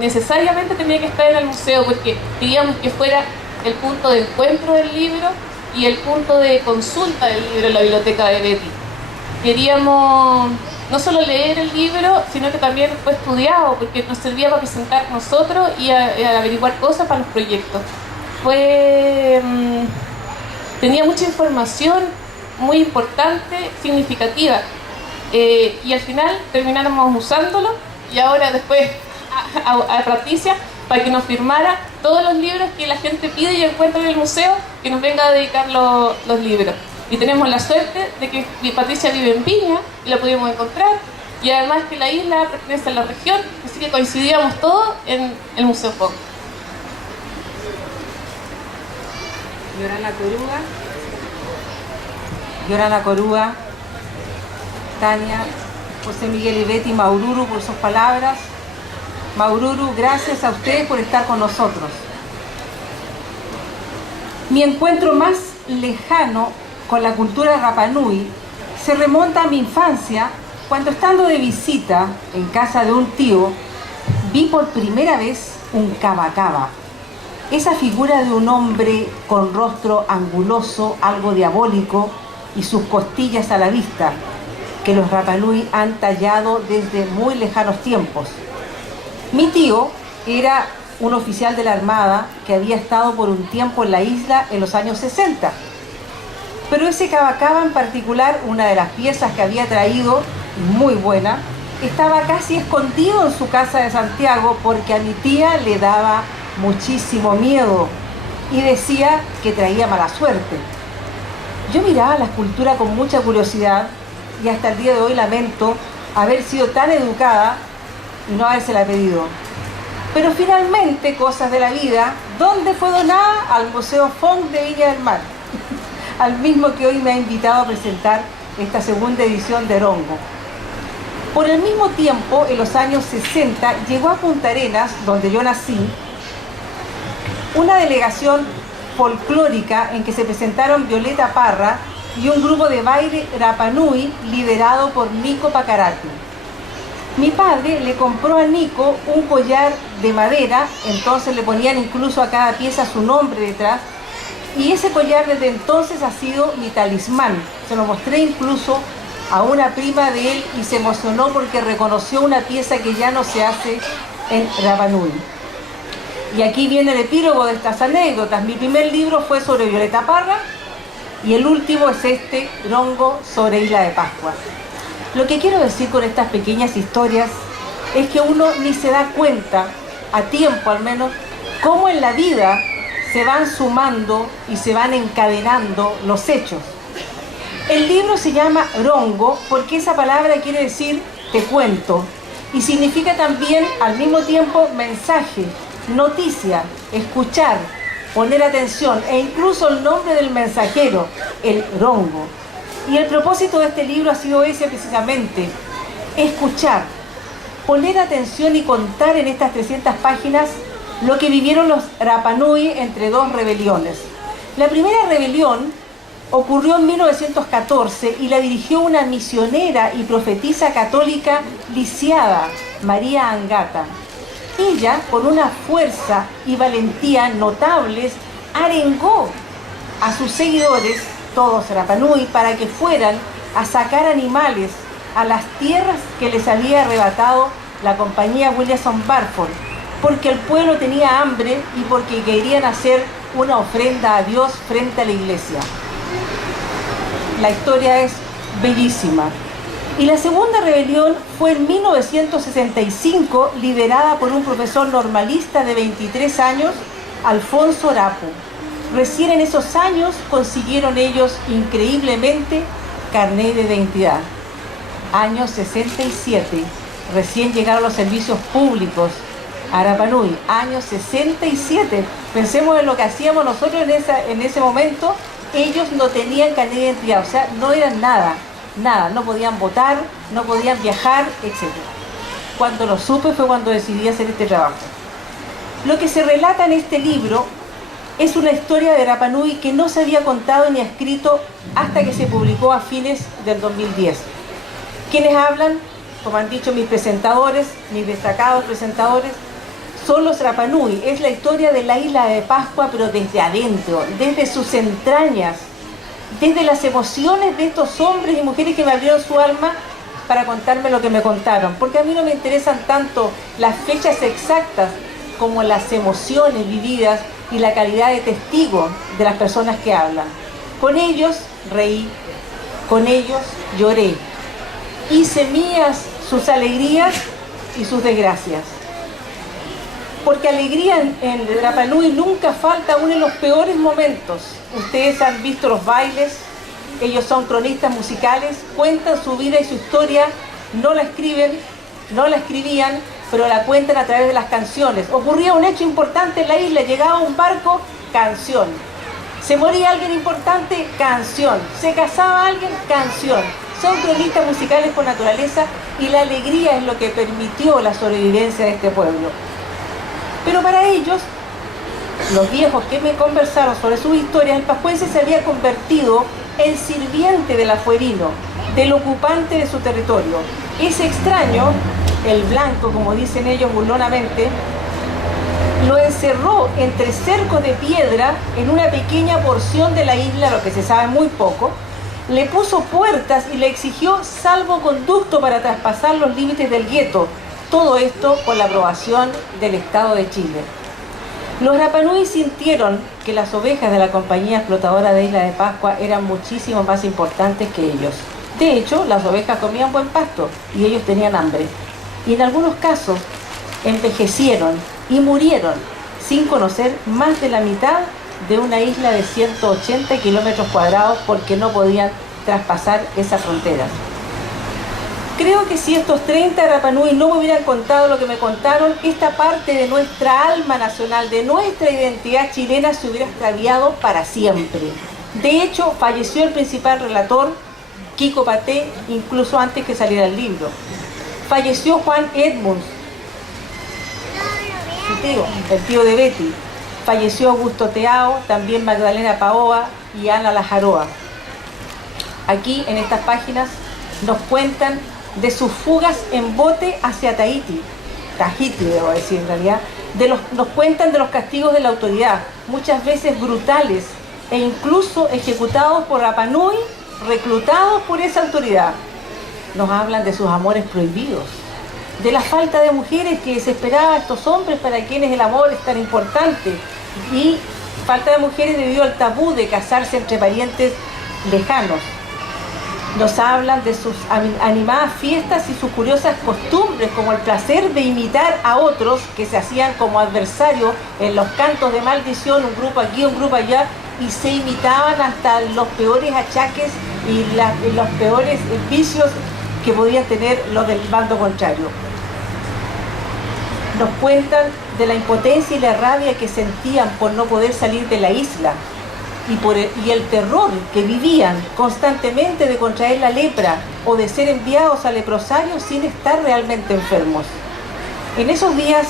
Necesariamente tenía que estar en el museo porque queríamos que fuera el punto de encuentro del libro y el punto de consulta del libro en la biblioteca de Betty. Queríamos no solo leer el libro, sino que también fue estudiado porque nos servía para presentar nosotros y a averiguar cosas para los proyectos. Tenía mucha información muy importante, significativa, y al final termináramos usándolo y ahora después a Patricia para que nos firmara todos los libros que la gente pide y encuentra en el museo, que nos venga a dedicar los libros. Y tenemos la suerte de que Patricia vive en Viña y la pudimos encontrar, y además que la isla pertenece a la región, así que coincidíamos todos en el Museo Fong. Yorana Corúa, Tania, José Miguel y Betty, Maururu por sus palabras. Maururu, gracias a ustedes por estar con nosotros. Mi encuentro más lejano con la cultura Rapa Nui se remonta a mi infancia, cuando estando de visita en casa de un tío, vi por primera vez un Kaba Kaba. Esa figura de un hombre con rostro anguloso, algo diabólico, y sus costillas a la vista, que los Rapa Nui han tallado desde muy lejanos tiempos. Mi tío era un oficial de la Armada que había estado por un tiempo en la isla en los años 60. Pero ese Kaba Kaba en particular, una de las piezas que había traído, muy buena, estaba casi escondido en su casa de Santiago porque a mi tía le daba muchísimo miedo y decía que traía mala suerte. Yo miraba la escultura con mucha curiosidad y hasta el día de hoy lamento haber sido tan educada y no habérsela pedido. Pero finalmente, cosas de la vida, ¿dónde fue donada? Al Museo Fong de Viña del Mar, al mismo que hoy me ha invitado a presentar esta segunda edición de Rongo. Por el mismo tiempo, en los años 60, llegó a Punta Arenas, donde yo nací, una delegación folclórica en que se presentaron Violeta Parra y un grupo de baile Rapa Nui liderado por Nico Pacarati. Mi padre le compró a Nico un collar de madera, entonces le ponían incluso a cada pieza su nombre detrás, y ese collar desde entonces ha sido mi talismán. Se lo mostré incluso a una prima de él y se emocionó porque reconoció una pieza que ya no se hace en Rapa Nui. Y aquí viene el epílogo de estas anécdotas. Mi primer libro fue sobre Violeta Parra y el último es este, Rongo, sobre Isla de Pascua. Lo que quiero decir con estas pequeñas historias es que uno ni se da cuenta, a tiempo al menos, cómo en la vida se van sumando y se van encadenando los hechos. El libro se llama Rongo porque esa palabra quiere decir te cuento y significa también al mismo tiempo mensaje, noticia, escuchar, poner atención e incluso el nombre del mensajero, el Rongo. Y el propósito de este libro ha sido ese precisamente, escuchar, poner atención y contar en estas 300 páginas lo que vivieron los Rapa Nui entre dos rebeliones. La primera rebelión ocurrió en 1914 y la dirigió una misionera y profetisa católica lisiada, María Angata. Ella, con una fuerza y valentía notables, arengó a sus seguidores, todos Rapa Nui, para que fueran a sacar animales a las tierras que les había arrebatado la compañía Williamson Barford, porque el pueblo tenía hambre y porque querían hacer una ofrenda a Dios frente a la iglesia. La historia es bellísima. Y la segunda rebelión fue en 1965, liderada por un profesor normalista de 23 años, Alfonso Arapu. Recién en esos años consiguieron ellos increíblemente carnet de identidad. Año 67, recién llegaron los servicios públicos a Rapa Nui, año 67. Pensemos en lo que hacíamos nosotros en ese momento. Ellos no tenían carnet de identidad, o sea, no eran nada, no podían votar, no podían viajar, etc. Cuando lo supe fue cuando decidí hacer este trabajo. Lo que se relata en este libro es una historia de Rapa Nui que no se había contado ni escrito hasta que se publicó a fines del 2010. Quienes hablan, como han dicho mis presentadores, mis destacados presentadores, son los Rapa Nui. Es la historia de la isla de Pascua, pero desde adentro, desde sus entrañas, desde las emociones de estos hombres y mujeres que me abrieron su alma para contarme lo que me contaron. Porque a mí no me interesan tanto las fechas exactas como las emociones vividas y la calidad de testigo de las personas que hablan. Con ellos reí, con ellos lloré. Hice mías sus alegrías y sus desgracias. Porque alegría en Rapa Nui nunca falta aún en los peores momentos. Ustedes han visto los bailes, ellos son cronistas musicales, cuentan su vida y su historia, no la escriben, no la escribían, pero la cuentan a través de las canciones. Ocurría un hecho importante en la isla, llegaba un barco, canción. Se moría alguien importante, canción. Se casaba alguien, canción. Son cronistas musicales por naturaleza y la alegría es lo que permitió la sobrevivencia de este pueblo. Pero para ellos, los viejos que me conversaron sobre sus historias, el pascuense se había convertido en sirviente del afuerino, del ocupante de su territorio. Ese extraño, el blanco, como dicen ellos burlonamente, lo encerró entre cercos de piedra en una pequeña porción de la isla, lo que se sabe muy poco, le puso puertas y le exigió salvoconducto para traspasar los límites del gueto. Todo esto con la aprobación del Estado de Chile. Los Rapa Nui sintieron que las ovejas de la compañía explotadora de Isla de Pascua eran muchísimo más importantes que ellos. De hecho, las ovejas comían buen pasto y ellos tenían hambre. Y en algunos casos envejecieron y murieron sin conocer más de la mitad de una isla de 180 kilómetros cuadrados porque no podían traspasar esas fronteras. Creo que si estos 30 Rapa Nui no me hubieran contado lo que me contaron, esta parte de nuestra alma nacional, de nuestra identidad chilena, se hubiera extraviado para siempre. De hecho, falleció el principal relator, Kiko Paté, incluso antes que saliera el libro. Falleció Juan Edmunds, el tío de Betty. Falleció Augusto Teao, también Magdalena Paoa y Ana Lajaroa. Aquí, en estas páginas, nos cuentan de sus fugas en bote hacia Tahití, debo decir en realidad, nos cuentan de los castigos de la autoridad, muchas veces brutales e incluso ejecutados por Rapa Nui, reclutados por esa autoridad. Nos hablan de sus amores prohibidos, de la falta de mujeres que desesperaban a estos hombres para quienes el amor es tan importante, y falta de mujeres debido al tabú de casarse entre parientes lejanos. Nos hablan de sus animadas fiestas y sus curiosas costumbres, como el placer de imitar a otros que se hacían como adversarios en los cantos de maldición, un grupo aquí, un grupo allá, y se imitaban hasta los peores achaques y los peores vicios que podían tener los del bando contrario. Nos cuentan de la impotencia y la rabia que sentían por no poder salir de la isla, y el terror que vivían constantemente de contraer la lepra o de ser enviados a leprosarios sin estar realmente enfermos. En esos días,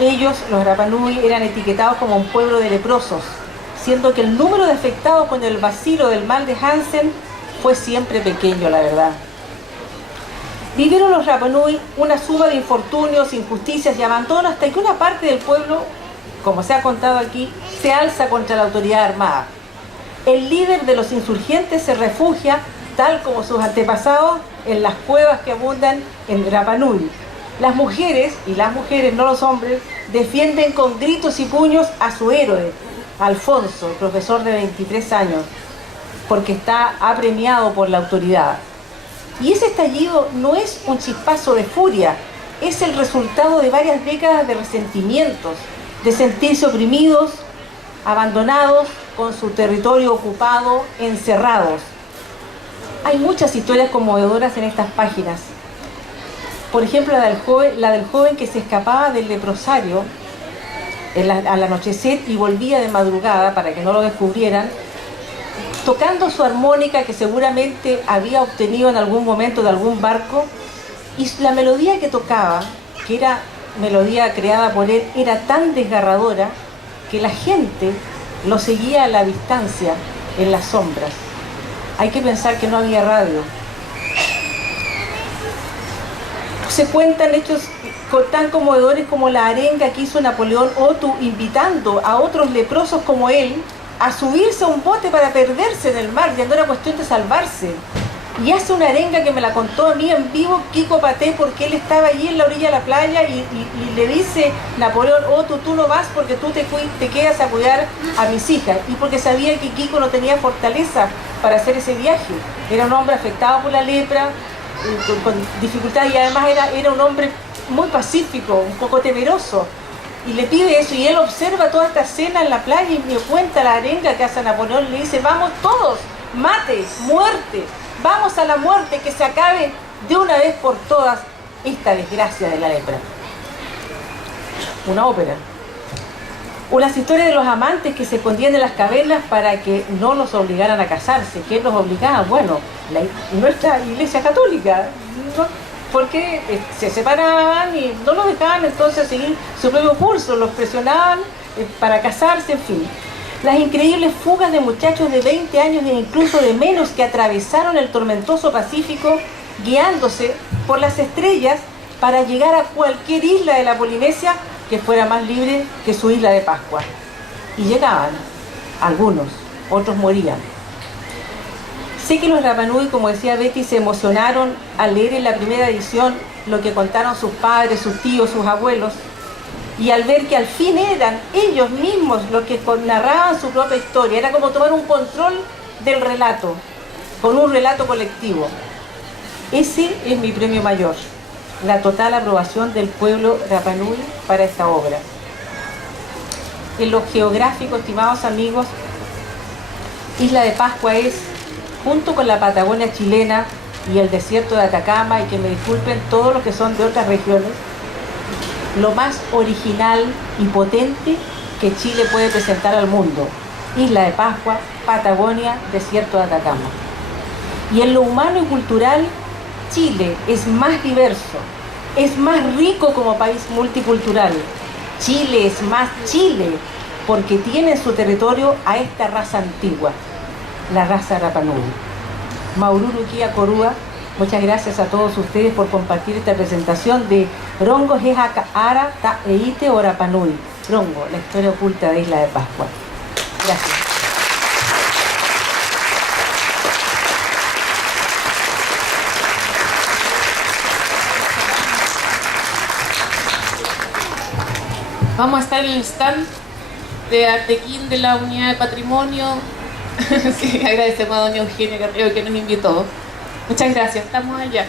ellos, los Rapa Nui, eran etiquetados como un pueblo de leprosos, siendo que el número de afectados con el bacilo del mal de Hansen fue siempre pequeño, la verdad. Vivieron los Rapa Nui una suma de infortunios, injusticias y abandono hasta que una parte del pueblo, como se ha contado aquí, se alza contra la autoridad armada. El líder de los insurgentes se refugia, tal como sus antepasados, en las cuevas que abundan en Rapa Nui. Las mujeres, y las mujeres, no los hombres, defienden con gritos y puños a su héroe, Alfonso, el profesor de 23 años, porque está apremiado por la autoridad. Y ese estallido no es un chispazo de furia, es el resultado de varias décadas de resentimientos, de sentirse oprimidos, abandonados, con su territorio ocupado, encerrados. Hay muchas historias conmovedoras en estas páginas. Por ejemplo, la del joven que se escapaba del leprosario al anochecer y volvía de madrugada para que no lo descubrieran, tocando su armónica que seguramente había obtenido en algún momento de algún barco, y la melodía que tocaba que era melodía creada por él, era tan desgarradora que la gente lo seguía a la distancia, en las sombras. Hay que pensar que no había radio. Se cuentan hechos tan conmovedores como la arenga que hizo Napoleón Otu invitando a otros leprosos como él a subirse a un bote para perderse en el mar, ya no era cuestión de salvarse. Y hace una arenga que me la contó a mí en vivo Kiko Paté, porque él estaba allí en la orilla de la playa y le dice Napoleón Otu, tú no vas porque tú te quedas a cuidar a mis hijas. Y porque sabía que Kiko no tenía fortaleza para hacer ese viaje. Era un hombre afectado por la lepra, con dificultad, y además era un hombre muy pacífico, un poco temeroso. Y le pide eso, y él observa toda esta escena en la playa y me cuenta la arenga que hace Napoleón. Le dice, vamos todos, mate, muerte, vamos a la muerte, que se acabe de una vez por todas esta desgracia de la lepra. Una ópera. O las historias de los amantes que se escondían en las cavernas para que no los obligaran a casarse. ¿Quién los obligaba? Bueno, nuestra Iglesia Católica, ¿no? Porque se separaban y no los dejaban entonces seguir su propio curso, los presionaban para casarse, en fin. Las increíbles fugas de muchachos de 20 años e incluso de menos que atravesaron el tormentoso Pacífico guiándose por las estrellas para llegar a cualquier isla de la Polinesia que fuera más libre que su isla de Pascua. Y llegaban, algunos, otros morían. Sé que los Rapa Nui, como decía Betty, se emocionaron al leer en la primera edición lo que contaron sus padres, sus tíos, sus abuelos, y al ver que al fin eran ellos mismos los que narraban su propia historia. Era como tomar un control del relato, con un relato colectivo. Ese es mi premio mayor, la total aprobación del pueblo Rapa Nui para esta obra. En lo geográfico, estimados amigos, Isla de Pascua es, junto con la Patagonia chilena y el desierto de Atacama, y que me disculpen todos los que son de otras regiones, lo más original y potente que Chile puede presentar al mundo. Isla de Pascua, Patagonia, desierto de Atacama. Y en lo humano y cultural, Chile es más diverso, es más rico como país multicultural. Chile es más Chile porque tiene en su territorio a esta raza antigua, la raza Rapa Nui. Maururu Kia Korua, muchas gracias a todos ustedes por compartir esta presentación de Rongo Jeja Ara Ta Eite o Rapa Nui. Rongo, la historia oculta de Isla de Pascua. Gracias. Vamos a estar en el stand de Artequín de la Unidad de Patrimonio. Sí, agradecemos a doña Eugenia Carrillo que nos invitó. Muchas gracias, estamos allá.